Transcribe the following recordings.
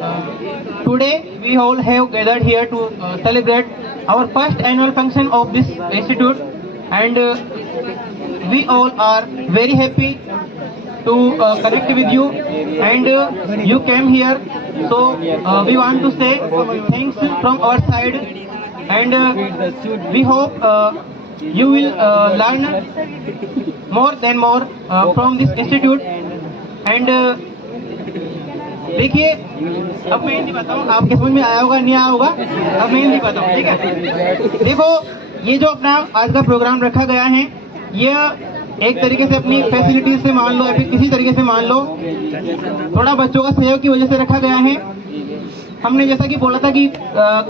Today we all have gathered here to celebrate our first annual function of this institute, and we all are very happy to connect with you, and you came here, so we want to say thanks from our side, and we hope you will learn more than more from this institute. And देखिए, अब मैं हिंदी बताऊँ, आपके समझ में आया होगा नहीं आया होगा, अब मैं हिंदी बताऊँ, ठीक है। देखो, ये जो अपना आज का प्रोग्राम रखा गया है, ये एक तरीके से अपनी फैसिलिटीज से मान लो या फिर किसी तरीके से मान लो, थोड़ा बच्चों का सहयोग की वजह से रखा गया है। हमने जैसा कि बोला था कि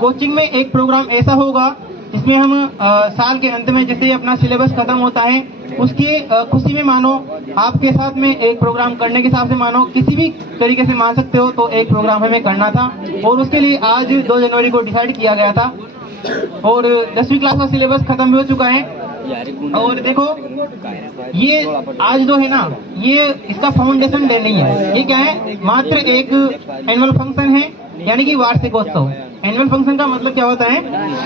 कोचिंग में एक प्रोग्राम ऐसा होगा जिसमें हम साल के अंत में जैसे अपना सिलेबस खत्म होता है, उसकी खुशी में मानो, आपके साथ में एक प्रोग्राम करने के हिसाब से मानो, किसी भी तरीके से मान सकते हो, तो एक प्रोग्राम हमें करना था और उसके लिए आज 2 जनवरी को डिसाइड किया गया था। और 10वीं क्लास का सिलेबस खत्म भी हो चुका है। और देखो, ये आज जो है ना, ये इसका फाउंडेशन डे नहीं है, ये क्या है, मात्र एक एनुअल फंक्शन है, यानी कि वार्षिकोत्सव। एनुअल फंक्शन का मतलब क्या होता है,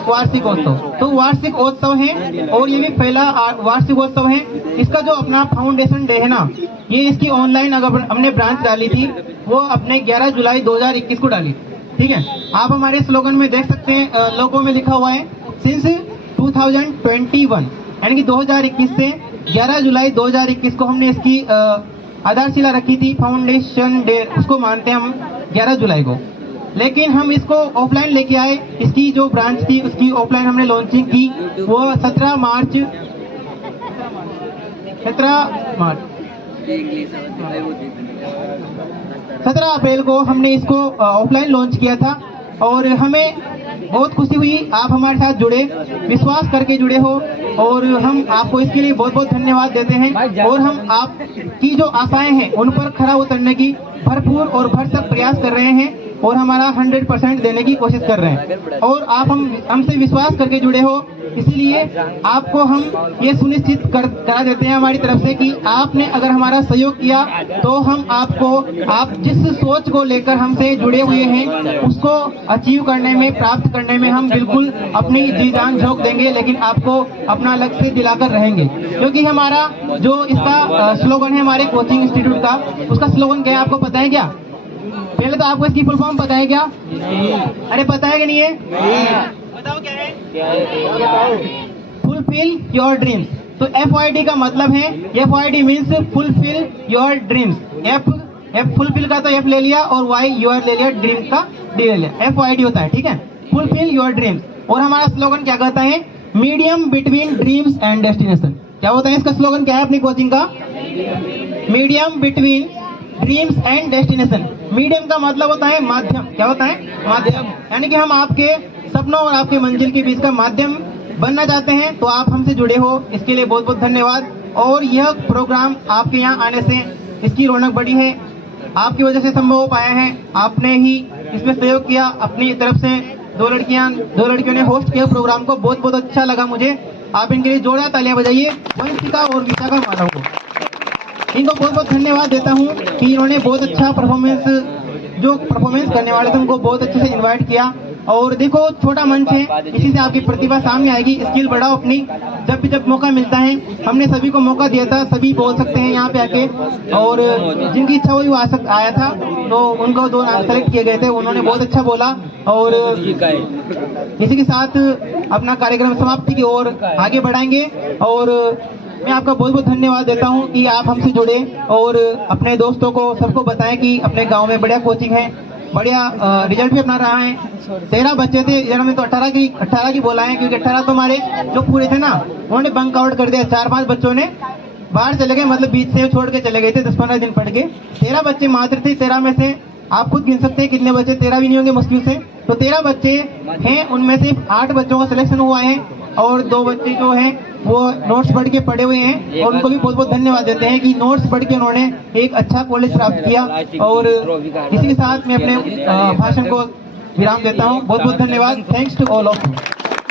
वार्षिकोत्सव। तो वार्षिकोत्सव है और ये भी पहला वार्षिकोत्सव है। इसका जो अपना फाउंडेशन डे है ना, ये इसकी ऑनलाइन अगर हमने ब्रांच डाली थी, वो अपने 11 जुलाई 2021 को डाली, ठीक है। आप हमारे स्लोगन में देख सकते हैं, लोगों में लिखा हुआ है सिंस 2021, यानी कि 2021 से 11 जुलाई 2021 को हमने इसकी आधारशिला रखी थी। फाउंडेशन डे उसको मानते हैं हम 11 जुलाई को, लेकिन हम इसको ऑफलाइन लेके आए। इसकी जो ब्रांच थी उसकी ऑफलाइन हमने लॉन्चिंग की, वो 17 अप्रैल को हमने इसको ऑफलाइन लॉन्च किया था। और हमें बहुत खुशी हुई, आप हमारे साथ जुड़े, विश्वास करके जुड़े हो, और हम आपको इसके लिए बहुत बहुत धन्यवाद देते हैं। और हम आपकी जो आशाएं हैं उन पर खरा उतरने की भरपूर और भरसक प्रयास कर रहे हैं और हमारा 100% देने की कोशिश कर रहे हैं। और आप हमसे विश्वास करके जुड़े हो, इसीलिए आपको हम ये सुनिश्चित करा देते हैं हमारी तरफ से कि आपने अगर हमारा सहयोग किया तो हम आपको, आप जिस सोच को लेकर हमसे जुड़े हुए हैं उसको अचीव करने में, प्राप्त करने में हम बिल्कुल अपनी जी जान झोंक देंगे, लेकिन आपको अपना लक्ष्य दिलाकर रहेंगे। क्योंकि हमारा जो इसका स्लोगन है हमारे कोचिंग इंस्टीट्यूट का, उसका स्लोगन क्या है आपको पता है क्या? पहले तो आपको इसकी फुल फॉर्म पता है क्या? अरे पता है कि नहीं है? बताओ क्या है? Fulfil your dreams. तो FYD का मतलब है, FYD means fulfil your dreams. F fulfil का तो F ले लिया और Y योर ले लिया, ड्रीम्स का D ले लिया, FYD होता है, ठीक है, फुलफिल योर ड्रीम्स। और हमारा स्लोगन क्या कहता है? Medium between dreams and destination. क्या होता है इसका स्लोगन, क्या है अपनी कोचिंग का? Medium between dreams and destination. Medium का मतलब होता है माध्यम। क्या होता है? माध्यम। यानी कि हम आपके सपनों और आपके मंजिल के बीच का माध्यम बनना चाहते हैं, तो आप हमसे जुड़े हो, इसके लिए बहुत बहुत धन्यवाद। और यह प्रोग्राम आपके यहाँ आने से इसकी रौनक बढ़ी है, आपकी वजह से संभव हो पाया है। आपने ही इसमें सहयोग किया, अपनी तरफ से 2 लड़कियों ने होस्ट किया प्रोग्राम को, बहुत बहुत अच्छा लगा मुझे। आप इनके लिए जोरदार तालियां बजाइए, वंशिका और विशाखा माधव को। इनको बहुत बहुत धन्यवाद देता हूँ कि इन्होंने बहुत अच्छा परफॉर्मेंस करने वाले थे उनको बहुत अच्छे से इनवाइट किया। और देखो, छोटा मंच है, इसी से आपकी प्रतिभा सामने आएगी। स्किल बढ़ाओ अपनी, जब मौका मिलता है। हमने सभी को मौका दिया था, सभी बोल सकते हैं यहाँ पे आके, और जिनकी इच्छा हुई वो आया था, तो उनको 2 सेलेक्ट किए गए थे, उन्होंने बहुत अच्छा बोला। और इसी के साथ अपना कार्यक्रम समाप्ति की ओर आगे बढ़ाएंगे। और मैं आपका बहुत बहुत धन्यवाद देता हूं कि आप हमसे जुड़े और अपने दोस्तों को, सबको बताएं कि अपने गांव में बढ़िया कोचिंग है, बढ़िया रिजल्ट भी अपना रहा है। 13 बच्चे थे, मैंने तो 18 की बोला है, क्योंकि 18 तो हमारे जो पूरे थे ना, उन्होंने बंक आउट कर दिया। 4-5 बच्चों ने बाहर चले गए, मतलब बीच से छोड़ के चले गए थे 10-15 दिन पढ़ के। 13 बच्चे मात्र थे। 13 में से आप खुद गिन सकते हैं कितने बच्चे, 13 भी नहीं होंगे मुश्किल से। तो 13 बच्चे हैं, उनमें से 8 बच्चों का सिलेक्शन हुआ है और 2 बच्चे जो हैं वो नोट्स पढ़ के पढ़े हुए हैं। और उनको भी बहुत बहुत धन्यवाद देते हैं कि नोट्स पढ़ के उन्होंने एक अच्छा कॉलेज प्राप्त किया। और इसी के साथ मैं अपने भाषण को विराम देता हूँ। बहुत बहुत धन्यवाद। Thanks to all of you.